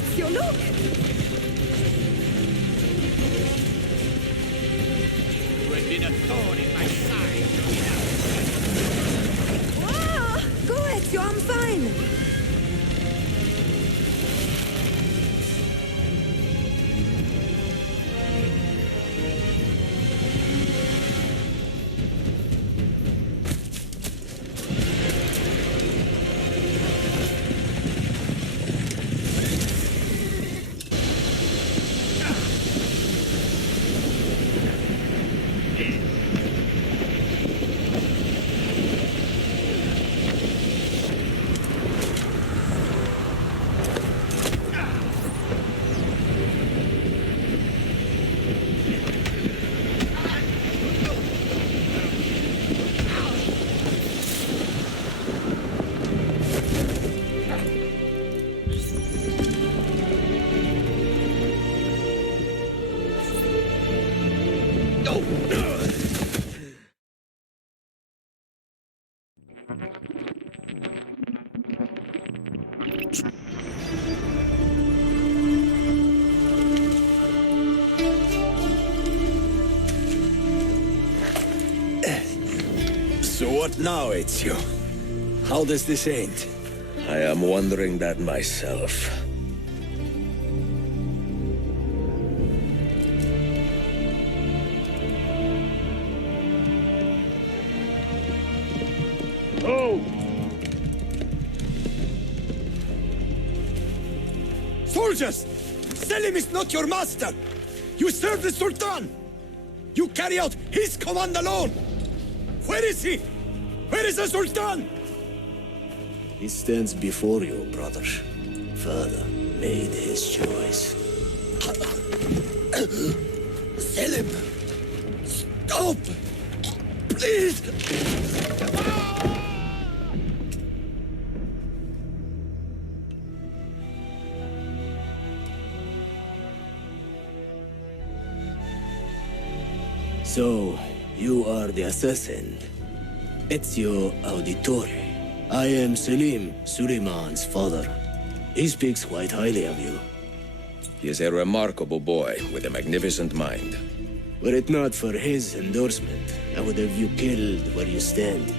Ezio, look! You have been a thorn in my side. Ah! Go, Ezio, I'm fine! So what now, Ezio? How does this end? I am wondering that myself. Oh! Soldiers! Selim is not your master! You serve the Sultan! You carry out his command alone! Where is he? Where is the Sultan? He stands before you, brother. Father made his choice. Selim! Stop! Please! So, you are the assassin. Ezio Auditore. I am Selim, Suleiman's father. He speaks quite highly of you. He is a remarkable boy with a magnificent mind. Were it not for his endorsement, I would have you killed where you stand.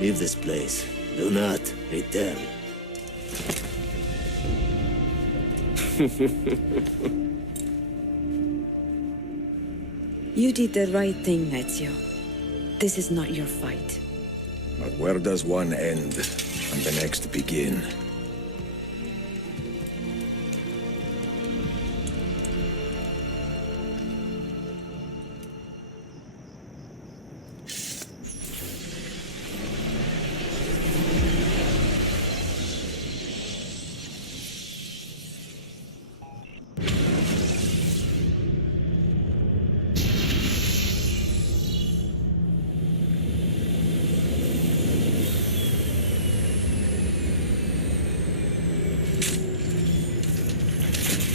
Leave this place. Do not return. You did the right thing, Ezio. This is not your fight. But where does one end and the next begin?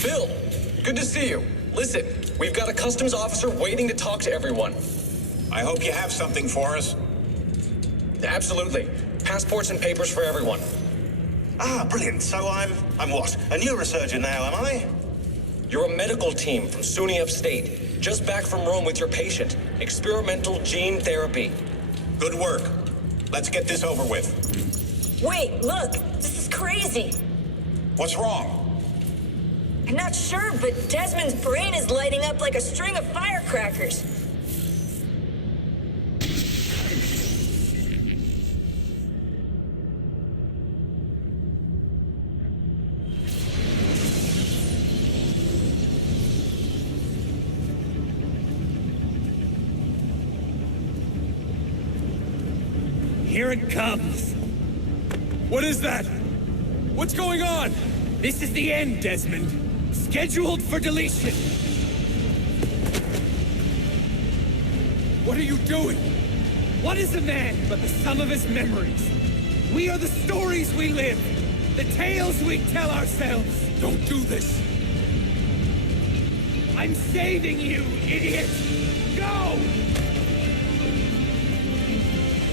Phil, good to see you. Listen, we've got a customs officer waiting to talk to everyone. I hope you have something for us. Absolutely. Passports and papers for everyone. Ah, brilliant. So I'm what? A neurosurgeon now, am I? You're a medical team from SUNY Upstate. Just back from Rome with your patient. Experimental gene therapy. Good work. Let's get this over with. Wait, look! This is crazy! What's wrong? I'm not sure, but Desmond's brain is lighting up like a string of firecrackers. Here it comes! What is that? What's going on? This is the end, Desmond. Scheduled for deletion. What are you doing? What is a man but the sum of his memories? We are the stories we live, the tales we tell ourselves. Don't do this! I'm saving you, idiot! Go!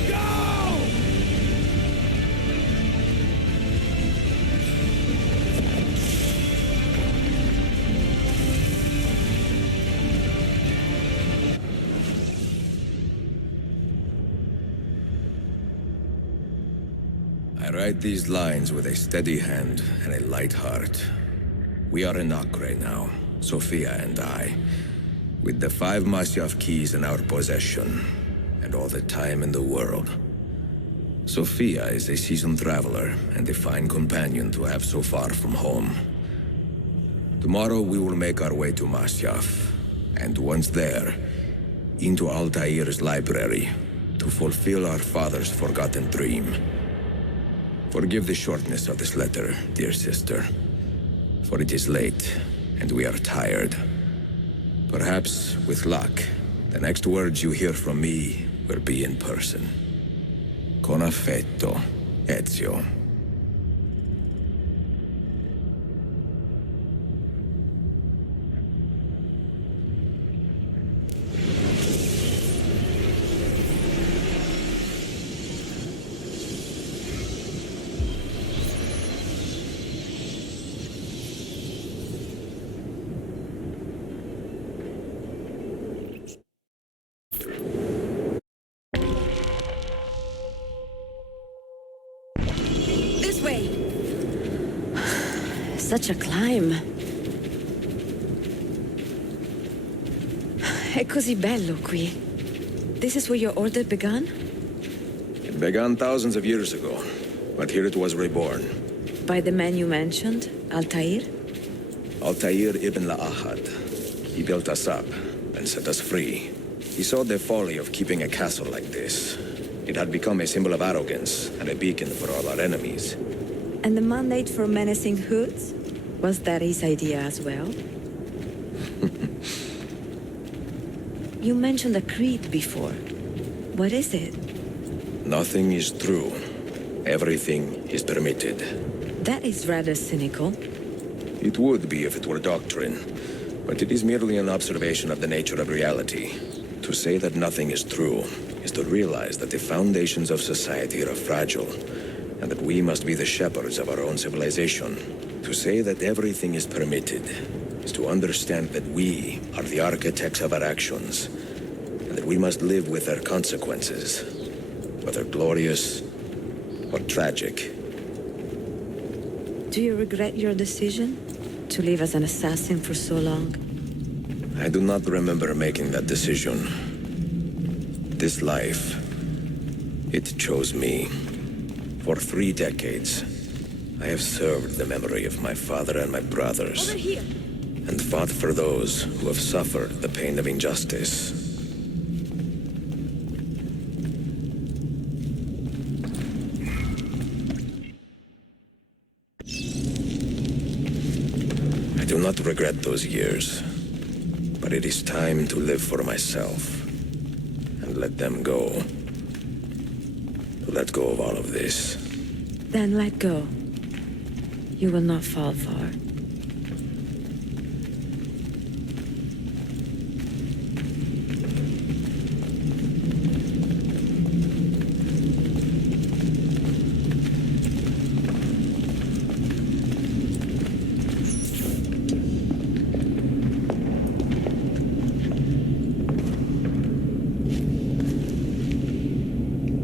Go! I write these lines with a steady hand and a light heart. We are in Acre now, Sophia and I, with the 5 Masyaf keys in our possession, and all the time in the world. Sophia is a seasoned traveler and a fine companion to have so far from home. Tomorrow we will make our way to Masyaf, and once there, into Altair's library, to fulfill our father's forgotten dream. Forgive the shortness of this letter, dear sister, for it is late, and we are tired. Perhaps, with luck, the next words you hear from me will be in person. Con affetto, Ezio. This way! Such a climb. È così bello qui. This is where your order began? It began thousands of years ago, but here it was reborn. By the man you mentioned, Altair? Altair ibn La'ahad. He built us up and set us free. He saw the folly of keeping a castle like this. It had become a symbol of arrogance and a beacon for all our enemies. And the mandate for menacing hoods? Was that his idea as well? You mentioned a creed before. What is it? Nothing is true. Everything is permitted. That is rather cynical. It would be if it were doctrine, but it is merely an observation of the nature of reality. To say that nothing is true is to realize that the foundations of society are fragile, and that we must be the shepherds of our own civilization. To say that everything is permitted is to understand that we are the architects of our actions, and that we must live with their consequences, whether glorious or tragic. Do you regret your decision to live as an assassin for so long? I do not remember making that decision. This life, it chose me. For 3 decades, I have served the memory of my father and my brothers. Over here! And fought for those who have suffered the pain of injustice. I do not regret those years, but it is time to live for myself and let them go. To let go of all of this. Then let go. You will not fall far.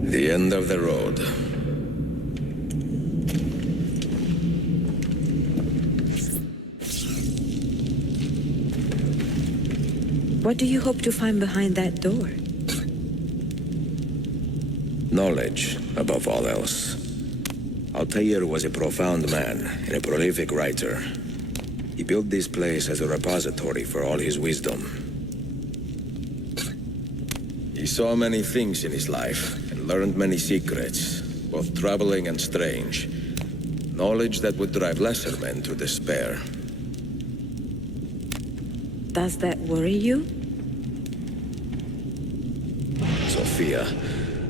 The end of the road. What do you hope to find behind that door? Knowledge, above all else. Altair was a profound man and a prolific writer. He built this place as a repository for all his wisdom. He saw many things in his life and learned many secrets, both troubling and strange. Knowledge that would drive lesser men to despair. Does that worry you? Sophia,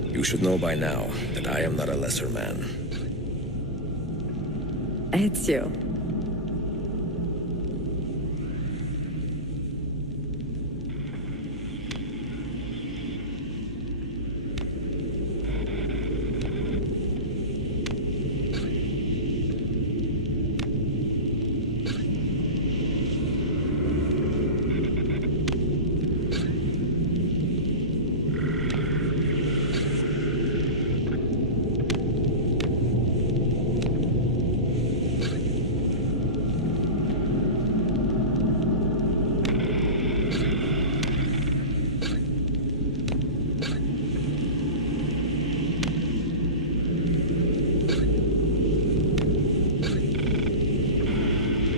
you should know by now that I am not a lesser man. Ezio.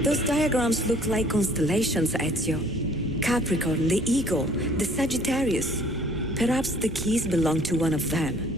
Those diagrams look like constellations, Ezio. Capricorn, the Eagle, the Sagittarius. Perhaps the keys belong to one of them.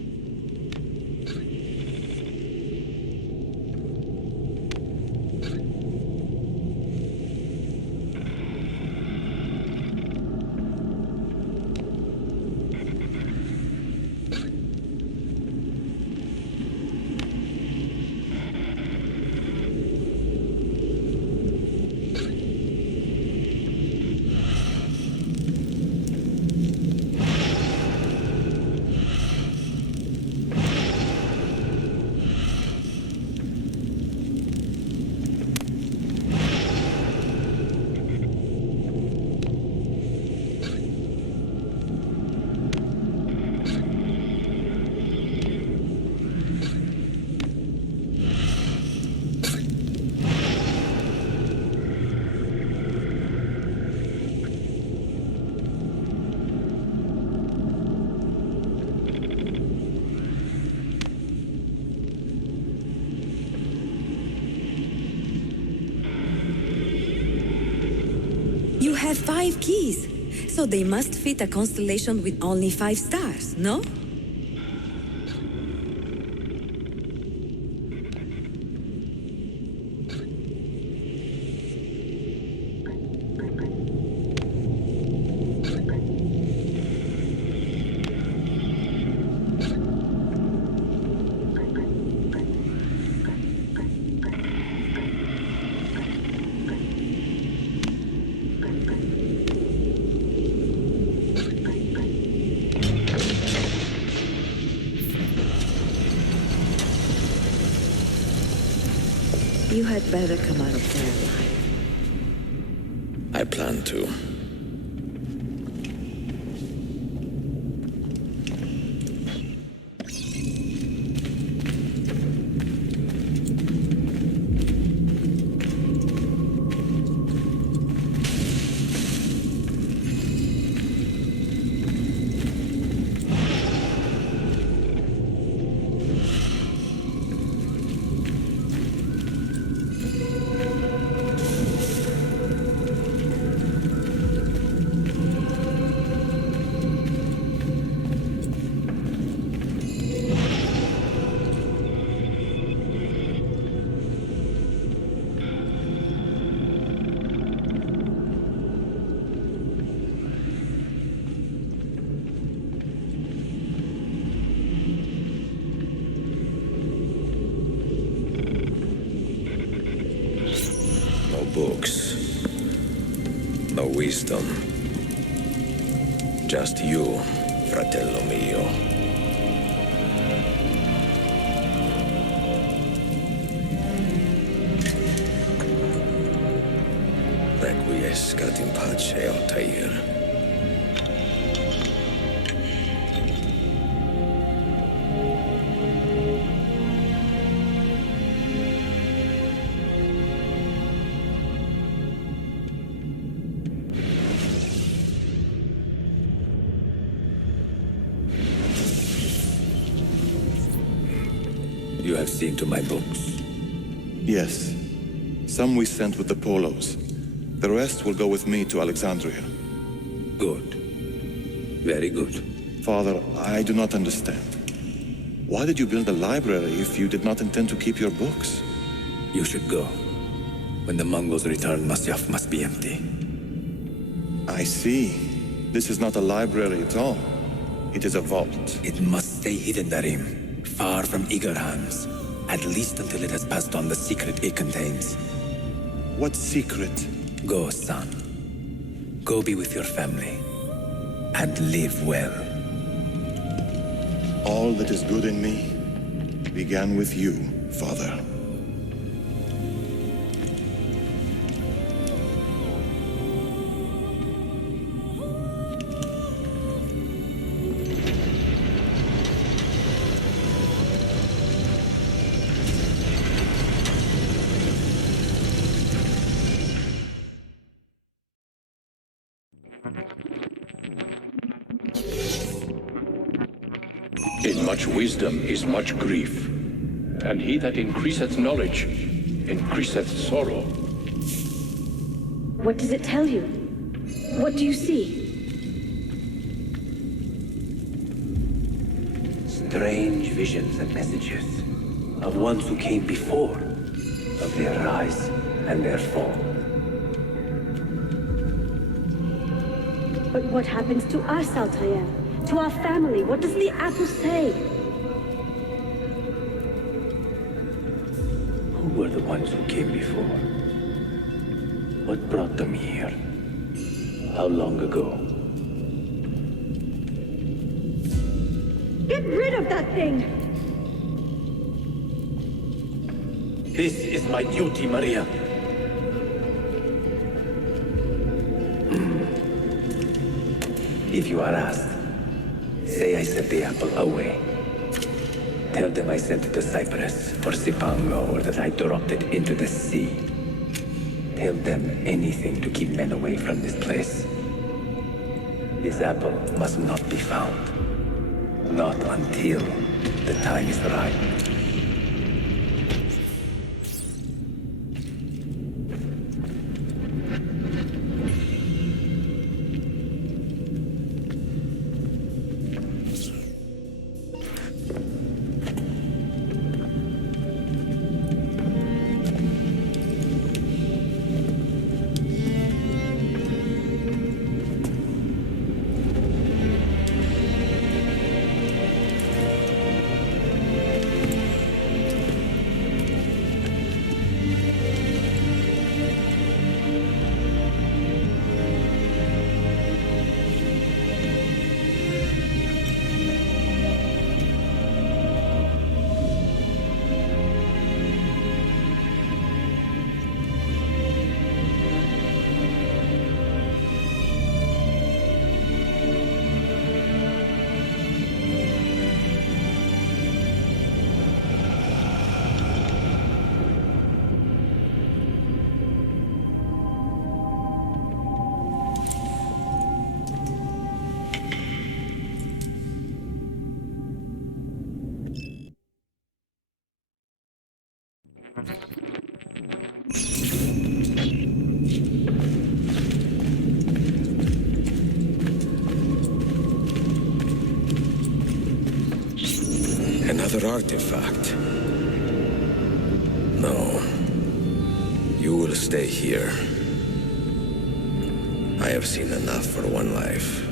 You have 5 keys, so they must fit a constellation with only 5 stars, no? You had better come out of there alive. I plan to. Books. No wisdom. Just you, fratello mio. Requiescat in pace, Altair. You have seen to my books? Yes. Some we sent with the Polos. The rest will go with me to Alexandria. Good. Very good. Father, I do not understand. Why did you build a library if you did not intend to keep your books? You should go. When the Mongols return, Masyaf must be empty. I see. This is not a library at all. It is a vault. It must stay hidden, Darim. Far from eager hands. At least until it has passed on the secret it contains. What secret? Go, son. Go be with your family. And live well. All that is good in me began with you, Father. In much wisdom is much grief, and he that increaseth knowledge increaseth sorrow. What does it tell you? What do you see? Strange visions and messages of ones who came before, of their rise and their fall. But what happens to us, Altair? To our family? What does the apple say? Who were the ones who came before? What brought them here? How long ago? Get rid of that thing! This is my duty, Maria. If you are asked, say I sent the apple away. Tell them I sent it to Cyprus or Cipango, or that I dropped it into the sea. Tell them anything to keep men away from this place. This apple must not be found. Not until the time is right. Another artifact. No. You will stay here. I have seen enough for one life.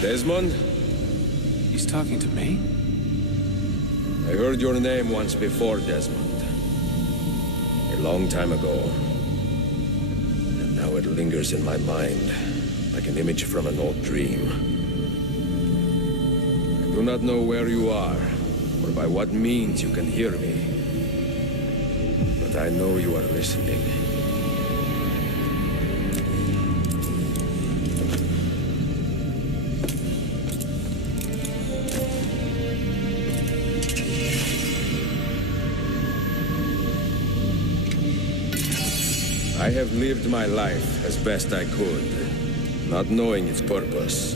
Desmond? He's talking to me? I heard your name once before, Desmond. A long time ago. And now it lingers in my mind, like an image from an old dream. I do not know where you are, or by what means you can hear me. But I know you are listening. I have lived my life as best I could, not knowing its purpose,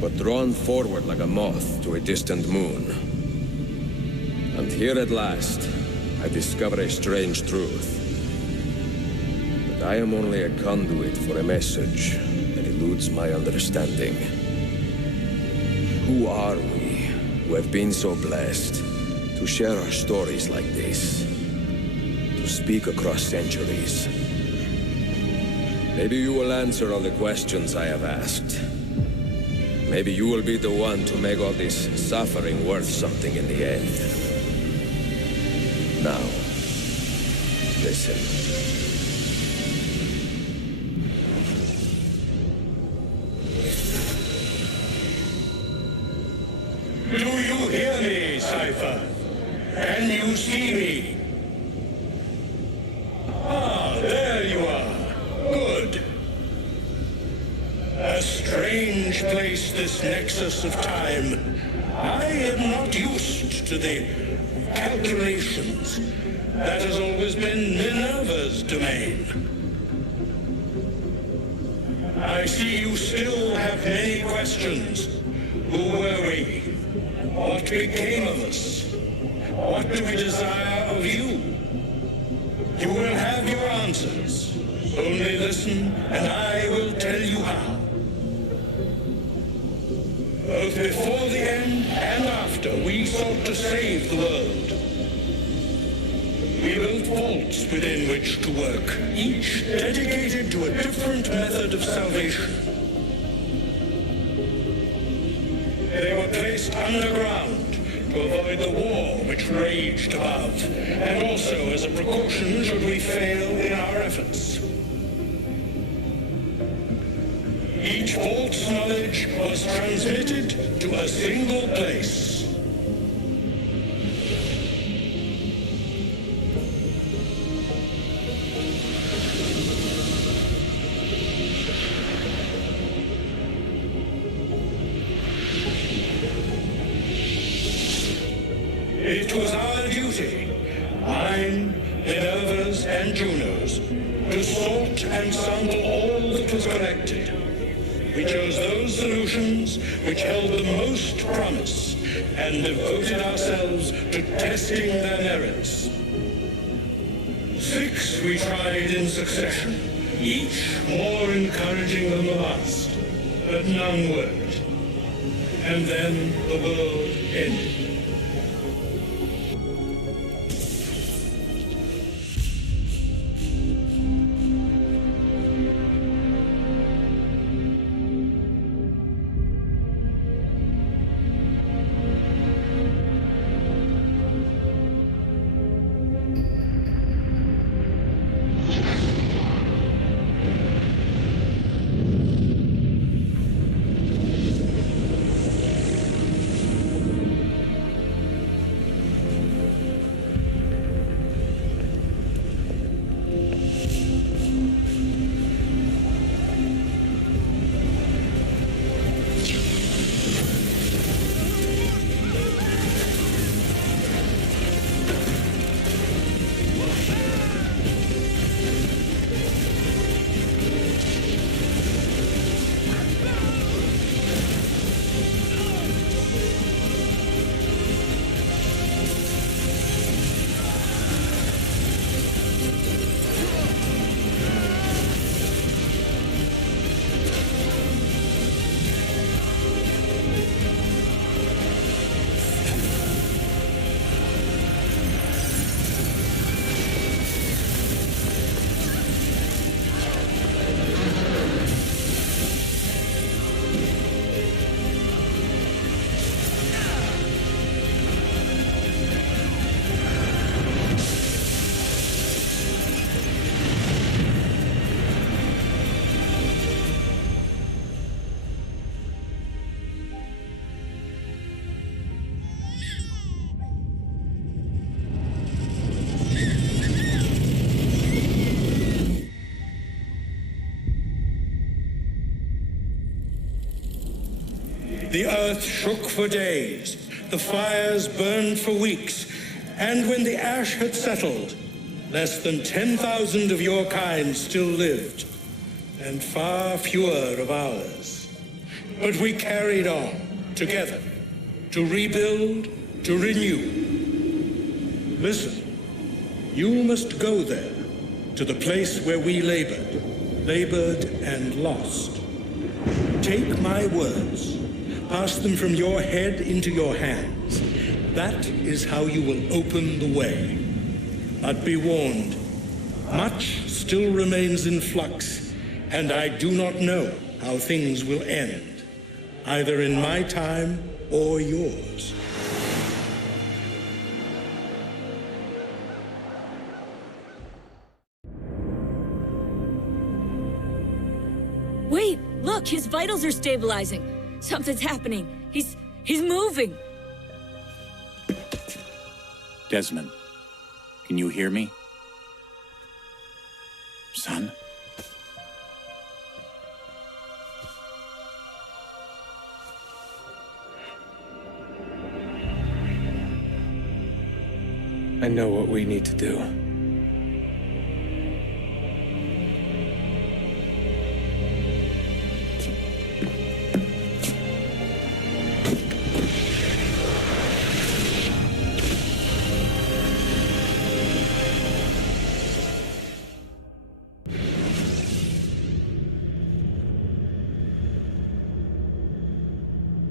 but drawn forward like a moth to a distant moon. And here at last, I discover a strange truth. That I am only a conduit for a message that eludes my understanding. Who are we, who have been so blessed to share our stories like this? To speak across centuries. Maybe you will answer all the questions I have asked. Maybe you will be the one to make all this suffering worth something in the end. Now, listen. Do you hear me, Cypher? Can you see me? Ah, there you are. Good. A strange place, this nexus of time. I am not used to the calculations. That has always been Minerva's domain. I see you still have many questions. Who were we? What became of us? What do we desire of you? You will have your answers. Only listen, and I will tell you how. Both before the end and after, we sought to save the world. We built vaults within which to work, each dedicated to a different method of salvation. They were placed underground to avoid the war which raged above, and also as a precaution should we fail in our efforts. Each vault's knowledge was transmitted to a single place. It was our duty, mine, Minerva's, and Juno's, to sort and sample all that was collected. We chose those solutions which held the most promise and devoted ourselves to testing their merits. 6 we tried in succession, each more encouraging than the last, but none worked. And then the world ended. The earth shook for days, the fires burned for weeks, and when the ash had settled, less than 10,000 of your kind still lived, and far fewer of ours. But we carried on, together, to rebuild, to renew. Listen, you must go there, to the place where we labored and lost. Take my words. Pass them from your head into your hands. That is how you will open the way. But be warned, much still remains in flux, and I do not know how things will end, either in my time or yours. Wait, look, his vitals are stabilizing. Something's happening. He's moving. Desmond, can you hear me? Son? I know what we need to do.